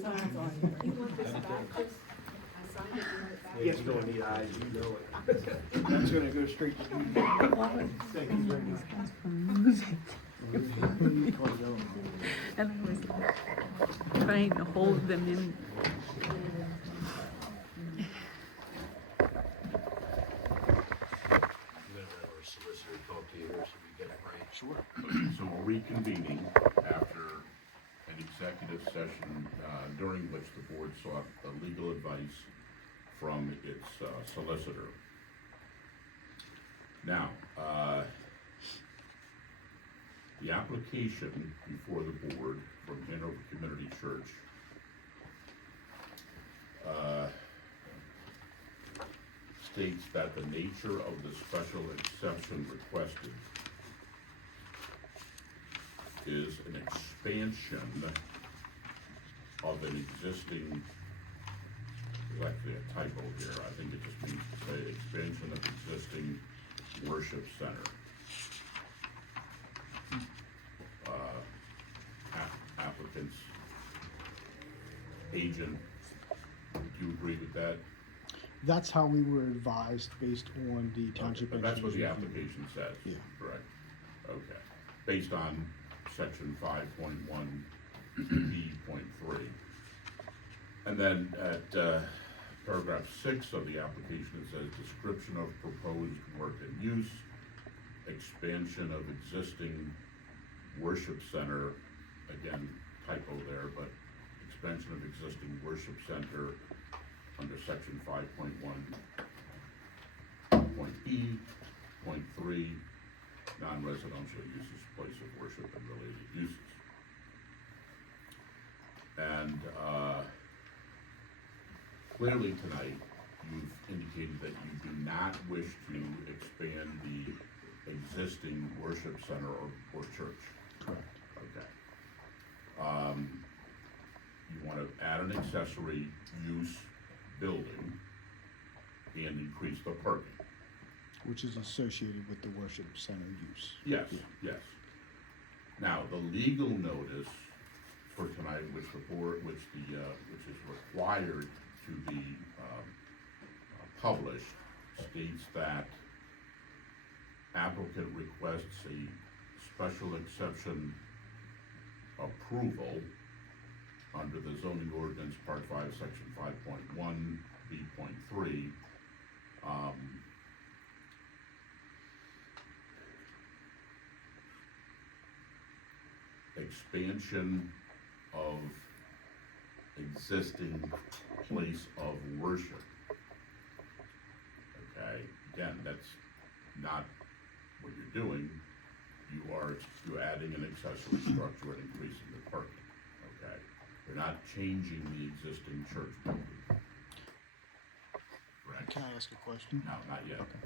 Signs on here. You want this back? I signed it, you want it back? Yes, you don't need eyes, you know it. That's gonna go straight to you. Thank you very much. And I was trying to hold them in. Our solicitor talk to you here so we get it right. Sure. So we're reconvening after an executive session during which the board sought legal advice from its solicitor. Now, the application before the board from Hanover Community Church states that the nature of the special exception requested is an expansion of an existing, there's actually a typo here, I think it just means to say expansion of existing worship center. Applicants, agent, do you agree with that? That's how we were advised based on the township. But that's what the engineer's review. application says? Yeah. Correct, okay. Based on section 5.1B.3. And then at paragraph 6 of the application, it says description of proposed work and use, expansion of existing worship center, again typo there, but expansion of existing worship center under section 5.1.E.3, non-residential uses, place of worship and related uses. And clearly tonight, you've indicated that you do not wish to expand the existing worship center or church. Correct. Okay. You want to add an accessory use building and increase the parking. Which is associated with the worship center use. Yes, Yeah. yes. Now, the legal notice for tonight, which the board, which is required to be published, states that applicant requests a special exception approval under the zoning ordinance, part 5, section 5.1B.3. Expansion of existing place of worship. Okay, again, that's not what you're doing. You're adding an accessory structure and increasing the parking, okay? You're not changing the existing church building. Correct? Can I ask a question? No, not yet. Okay.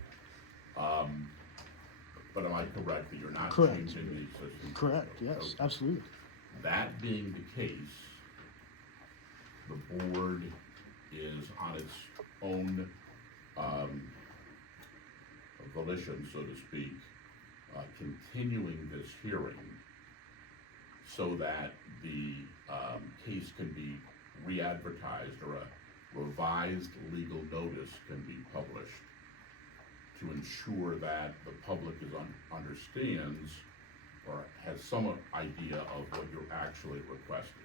But am I correct that you're not Correct. changing the existing? Correct, church building? yes, Okay. absolutely. That being the case, the board is on its own volition, so to speak, continuing this hearing so that the case can be re-advertised or a revised legal notice can be published to ensure that the public understands or has some idea of what you're actually requesting.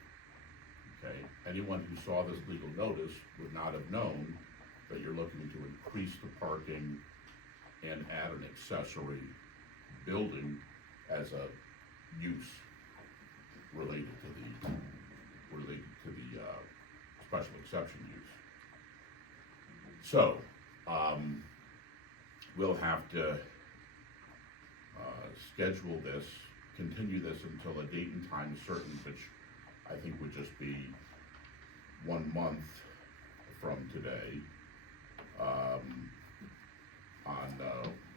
Okay, anyone who saw this legal notice would not have known that you're looking to increase the parking and add an accessory building as a use related to the special exception use. So, we'll have to schedule this, continue this until a date and time certain, which I think would just be 1 month from today.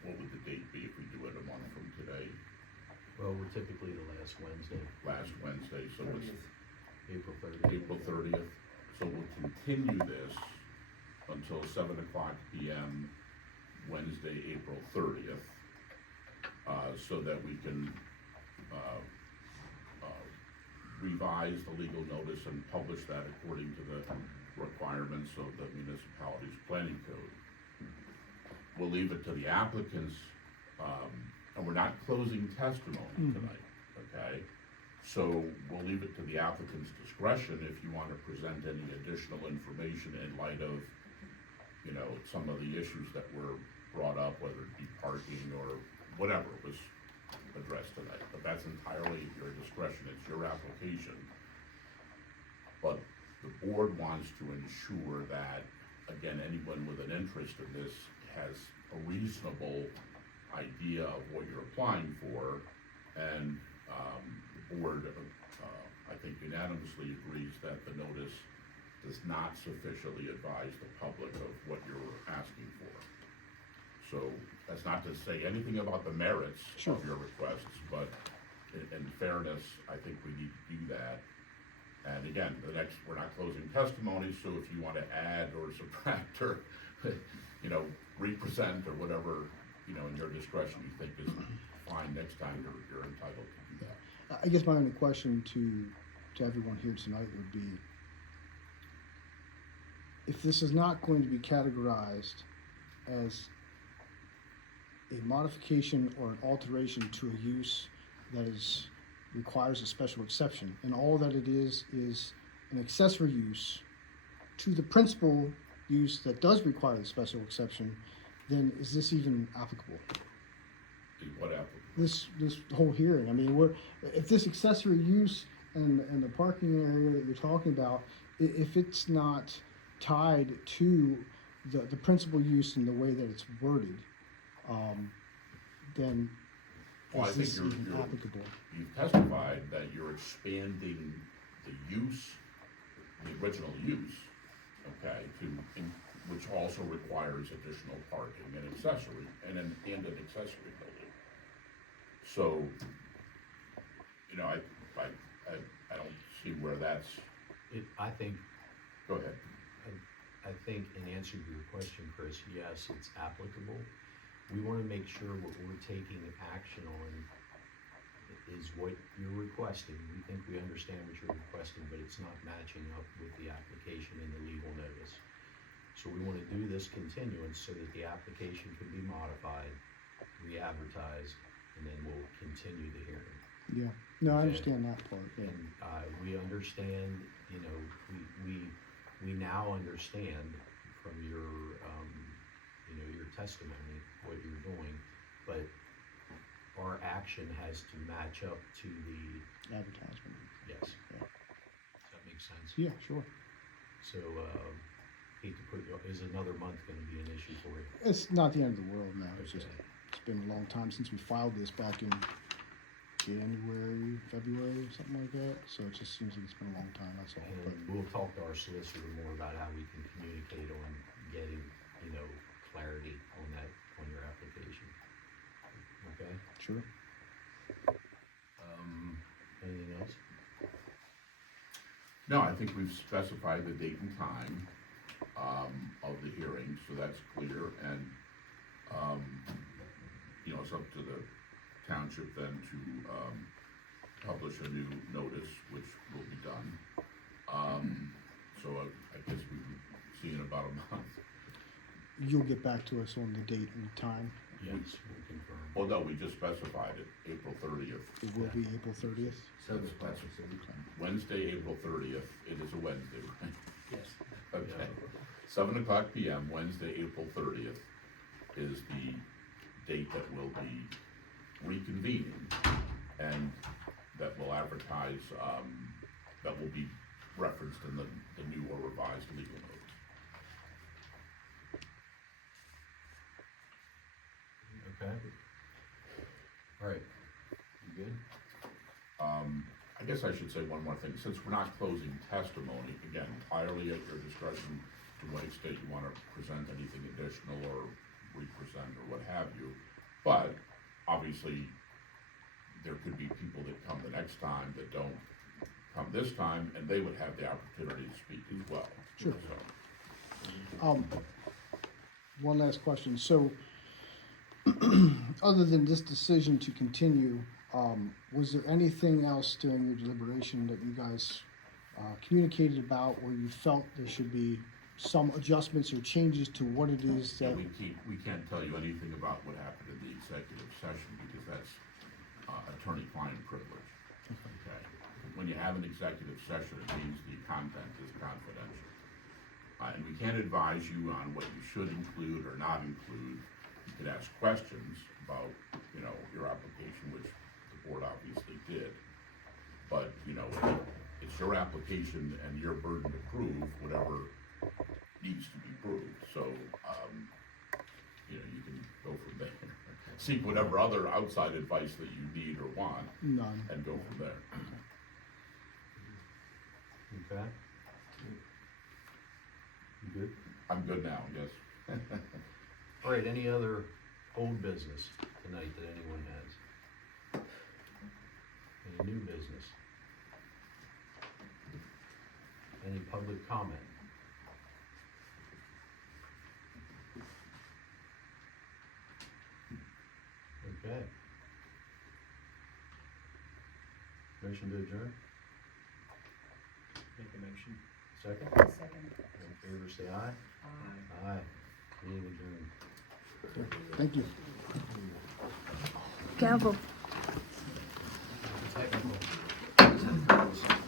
What would the date be if we do it a month from today? Well, we're typically the last Wednesday. Last Wednesday, so it's April 30th. April 30th. So we'll continue this until 7:00 p.m. Wednesday, April 30th, so that we can revise the legal notice and publish that according to the requirements of the municipality's planning code. We'll leave it to the applicants, and we're not closing testimony tonight, okay? So we'll leave it to the applicant's discretion if you want to present any additional information in light of, you know, some of the issues that were brought up, whether it be parking or whatever was addressed tonight. But that's entirely at your discretion, it's your application. But the board wants to ensure that, again, anyone with an interest in this has a reasonable idea of what you're applying for, and the board, I think unanimously agrees that the notice does not sufficiently advise the public of what you're asking for. So that's not to say anything about the merits Sure. of your requests, but in fairness, I think we need to do that. And again, we're not closing testimony, so if you want to add or subtract or, you know, represent or whatever, you know, in your discretion you think is fine, next time you're entitled to do that. I guess my only question to everyone here tonight would be, if this is not going to be categorized as a modification or an alteration to a use that requires a special exception, and all that it is an accessory use to the principal use that does require the special exception, then is this even applicable? Is what applicable? This whole hearing, I mean, if this accessory use and the parking area that you're talking about, if it's not tied to the principal use in the way that it's worded, then Well, I is think this you're even applicable? you've testified that you're expanding the use, the original use, okay, which also requires additional parking and accessory, and an accessory building. So, you know, I don't see where that's, I think, go ahead. I think in answer to your question, Chris, yes, it's applicable. We wanna make sure what we're taking action on is what you're requesting. We think we understand what you're requesting, but it's not matching up with the application and the legal notice. So we wanna do this continuance so that the application can be modified, re-advertised, and then we'll continue the hearing. Yeah, no, I Okay. understand that part, yeah. And, we understand, you know, we now understand from your, you know, your testimony, what you're doing, but our action has to match up to the, Advertisement. yes. Yeah. Does that make sense? Yeah, sure. So, hate to put, is another month gonna be an issue for you? It's not the end of the world now, it's just, Okay. it's been a long time since we filed this back in January, February, something like that, so it just seems like it's been a long time, that's all. But And we'll talk to our solicitor more about how we can communicate on getting, you know, clarity on that, on your application. Okay? Sure. Anything else? No, I think we've specified the date and time, of the hearing, so that's clear, and, you know, it's up to the township then to, publish a new notice, which will be done. So I guess we can see in about a month. You'll get back to us on the date and time, Yes, we'll confirm. Well, no, we just specified it, April 30th. it will be April 30th. That's Wednesday, April 30th, it is a Wednesday, right? Yes. Okay, 7:00 PM, Wednesday, April 30th is the date that we'll be reconvening, and that will advertise, that will be referenced in the new or revised legal notice. Okay. All right, you good? I guess I should say one more thing, since we're not closing testimony, again, entirely at your discretion to what extent you wanna present anything additional or represent or what have you. But, obviously, there could be people that come the next time that don't come this time, and they would have the opportunity to speak as well. Sure. So, One last question, so, other than this decision to continue, Was there anything else during your deliberation that you guys communicated about where you felt there should be some adjustments or changes to what it is Yeah, that? we can't tell you anything about what happened in the executive session because that's attorney-client privilege. Okay. When you have an executive session, it means the content is confidential. And we can't advise you on what you should include or not include. You could ask questions about, you know, your application, which the board obviously did. But, you know, it's your application and your burden to prove whatever needs to be proved. So, you know, you can go from there. Seek whatever other outside advice that you need or want None. and go from there. Okay? You good? I'm good now, yes. All right, any other old business tonight that anyone has? Any new business? Any public comment? Okay. Motion to adjourn? Make a motion. Second? Second. All in favor, say aye. Aye. Meeting adjourned. Thank you. Gavel. Technical